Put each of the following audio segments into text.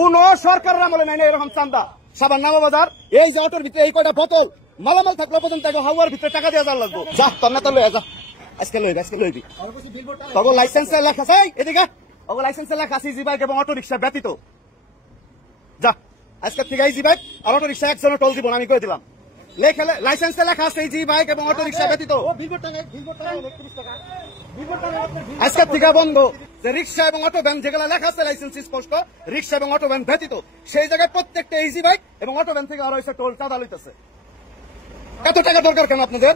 কোন সরকারের আমলে নাই এরকম চান্দা। সাবান নামাবাজার এই যে অটোর ভিতরে এই কয়টা বোতল মালামাল থাকলে পর্যন্ত হাওয়ার ভিতরে টাকা দিয়ে যাওয়ার লাগবো। যা তোর না তো লয়ে যা, আজকে লইবি তখন লাইসেন্সে লেখা আছে এদিকে, লাইসেন্সে লেখা আছে ইজি বাইক এবং অটো রিক্সা ব্যতীত। যা আজকে থেকে ইজি বাইক আর অটো রিক্সা একজনও টোল দিব না, আমি করে দিলাম। লাইসেন্সে লেখা আছে ইজি বাইক এবং অটো রিক্সা ব্যতীত। আজকের থেকে বন্ধ যে রিক্সা এবং অটো ভ্যান যেগুলো লেখা আছে লাইসেন্স স্পষ্ট রিক্সা এবং অটো ভ্যান ব্যতীত, সেই জায়গায় প্রত্যেকটা ইজি বাইক এবং অটো ভ্যান থেকে আরো এসে টোল চাঁদা লইতেছে। এত টাকা দরকার কেন আপনাদের?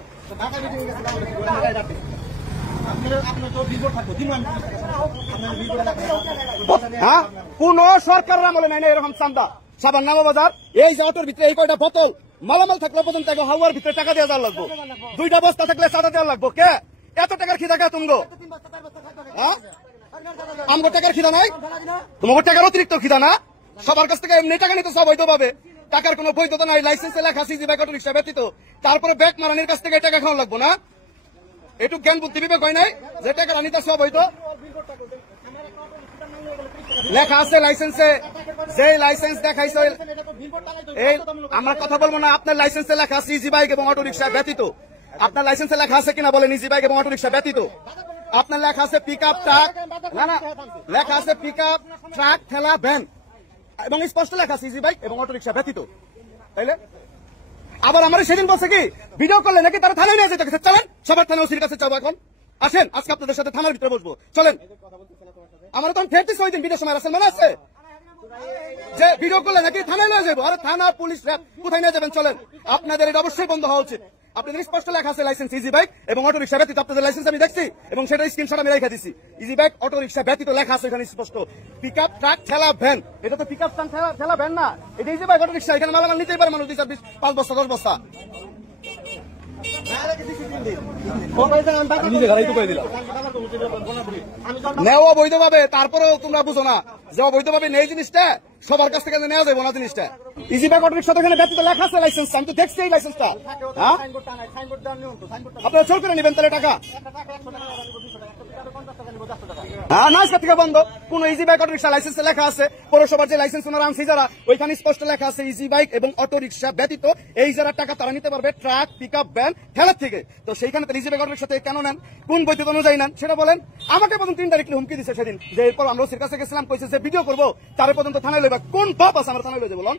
হ্যাঁ, কোন সরকারের আমলে নাই এরকম চান্দা। সাবান নামাবাজার এই যে অটোর ভিতরে এই কয়টা বোতল মালামাল থাকলে পর্যন্ত হাওয়ার ভিতরে টাকা দিয়ে যাওয়ার লাগবো। 2টা বস্তা থাকলে চাঁদা দেওয়ার লাগবো। কে এত টাকার খিদা কে তুমগো? আমগো টাকার খিদা নাই, তোমার টাকার অতিরিক্ত খিদা না? সবার কাছ থেকে এমনি টাকা নিতে সব বৈধ পাবে, টাকার কোনো বৈধতা নাই। লাইসেন্সে লেখা সিজি বাইক অটো রিক্সা ব্যতীত, তারপরে ব্যাগ মারানির কাছ থেকে টাকা খাওয়া লাগবো না? একটু জ্ঞান বুদ্ধি বিবেক হয় নাই যে টাকা রানিতে সব হইতো? লেখা আছে লাইসেন্সে, যে লাইসেন্স দেখাইছে এই আমরা কথা বলবো না। আপনার লাইসেন্সে লেখা আছে ইজি বাইক এবং অটো রিক্সা ব্যতীত। আপনার লাইসেন্সে লেখা আছে কিনা বলেন ইজি বাইক এবং অটো রিক্সা ব্যতীত? আপনার লেখা আছে পিক আপ ট্রাক, না লেখা আছে পিক আপ ট্রাক ঠেলা ভ্যান এবং স্পষ্ট লেখা আছে ইজি বাইক এবং অটো রিক্সা ব্যতীত। তাইলে আবার আমার সেদিন বলছে কি ভিডিও করলে নাকি তারা থানায় নিয়ে যেতে গেছে। চলেন সবার থানা ওসির কাছে যাবো এখন, আসেন আজকে আপনাদের সাথে থানার ভিতরে বসবো। চলেন, আমার তখন ফেরতেছে ওই দিন ভিডিও সময় আসেন মনে আছে যে ভিডিও করলে নাকি থানায় নিয়ে যাবো। আরে থানা পুলিশ র্যাব কোথায় নিয়ে যাবেন? চলেন, আপনাদের এটা অবশ্যই বন্ধ হওয়া উচিত। আপনাদের স্পষ্ট লেখা আছে লাইসেন্স ইজি বাইক এবং অটো রিক্সা ব্যতীত। আপনাদের লাইসেন্স আমি দেখছি এবং সেটা স্ক্রিনশট আমি রেখে দিচ্ছি। ইজি বাইক অটো রিক্সা ব্যতীত লেখা আছে এখানে স্পষ্ট। পিক আপ ট্রাক ঠেলা ভ্যান, এটা তো পিক আপ ট্রাক ঠেলা ভ্যান না, এটা ইজি বাইক অটো রিক্সা। এখানে মালামাল নিতেই পারে মানুষ 2, 4, 5 বস্তা 10 বস্তা। নেওয়া বৈধ ভাবে, তারপরেও তোমরা বুঝো না যে অবৈধ ভাবে নেই জিনিসটা, সবার কাছ থেকে নেওয়া যাবে না জিনিসটা। ইজি বাইক অটো রিক্সা এখানে ব্যতীত লেখা আছে লাইসেন্স, আমি তো দেখছি এই লাইসেন্সটা। হ্যাঁ, আপনারা চোর করে নেবেন তাহলে টাকা। হ্যাঁ, না আজকে থেকে বন্ধ। কোন ইজি বাইক অটো রিক্সা লাইসেন্সে লেখা আছে পৌরসভার যে লাইসেন্স ওনারা আনছি যারা, ওইখানে স্পষ্ট লেখা আছে ইজি বাইক এবং অটো রিক্সা ব্যতীত এই যারা টাকা তারা নিতে পারবে ট্রাক পিক আপ ভ্যান ঠেলার থেকে। তো সেইখানে ইজি বাইক অটো রিক্সা থেকে কেন নেন, কোন বৈধতা অনুযায়ী নেন সেটা বলেন। আমাকে পর্যন্ত ইনডাইরেক্টলি হুমকি দিচ্ছে সেদিন, যে এরপর আমরা ওসির কাছে গেছিলাম, কইছে যে ভিডিও করবো, তার পর্যন্ত থানায় লইবা। কোন বাপ আছে আমার থানায় লইছে বলুন?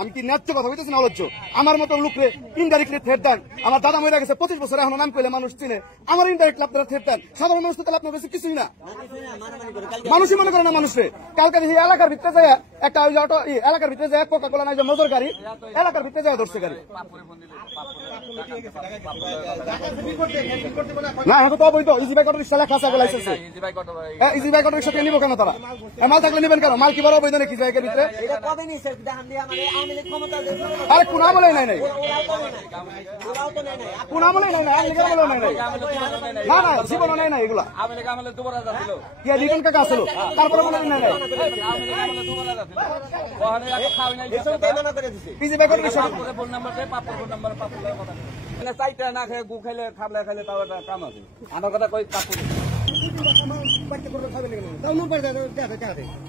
আমি কি ন্যায্য কথা বলতেছি না অলজ্জ? আমার মতো লোকরে ইনডাইরেক্টলি থ্রেট দেন। আমার দাদা মরে গেছে 25 বছর, এখন নাম কইলে মানুষ চিনে। আমার ইনডাইরেক্টলি আপনারা থ্রেট দেন। সাধারণ মানুষ তো তাহলে আপনার কাছে কিছুই না, মানুষই মনে করে না মানুষে। কালকে দেখি এলাকার ভিতরে যায় একটা ওই অটো, এলাকার ভিতরে যায় কোকা কোলা নাই যে মজুর গাড়ি, এলাকার ভিতরে যায় ধরছে গাড়ি। না এখন তো অবৈধ। ইজি বাইক অটো রিক্সা লেখা আছে লাইসেন্সে। ইজি বাইক অটো রিক্সা নিব কেন তারা? মাল থাকলে নিবেন কেন? মাল কি বড় অবৈধ নাকি বাইকের ভিতরে? আরে কোন আমলে নাই নাই, কোন আমলে নাই নাই, আমলে নাই নাই, না না জীবনও নাই নাই এগুলা। কি লিটন কাকা আসলো তারপরে মনে নাই নাই। পিজি বাইক অটো রিক্সা চাইটা না খেয়ে গু খাইলে খাবলা খাইলে তাও একটা কাম আছে। আমার কথা কই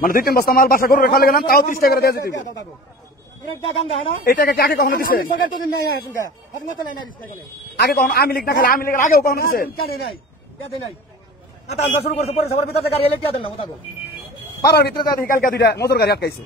মানে 2-3 বস্তা মাল বাসা করে খালে গেলাম তাও 30 টাকা করে দিয়ে দিতে। এই টাকা কি আগে কখনো দিছে? আগে কখনো আমি লিখ না খেলে আমি লিখের আগেও কখনো দিছে? শুরু করছে পরে সবার ভিতরে গাড়ি এলে কি দেন না পাড়ার ভিতরে কালকে 2টা মজুর গাড়ি আটকাইছে।